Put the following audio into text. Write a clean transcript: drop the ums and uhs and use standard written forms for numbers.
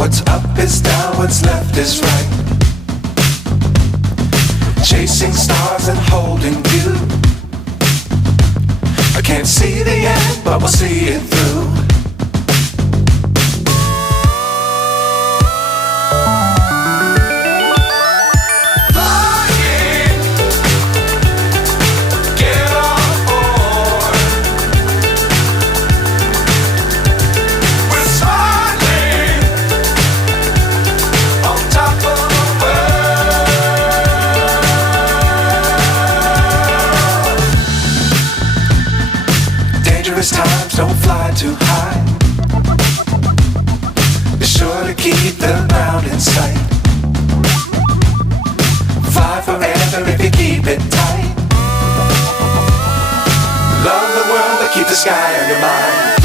What's up is down, what's left is right. Chasing stars and holding you. I can't see the end, but we'll see it through. Times don't fly too high. Be sure to keep the ground in sight. Fly forever if you keep it tight. Love the world but keep the sky on your mind.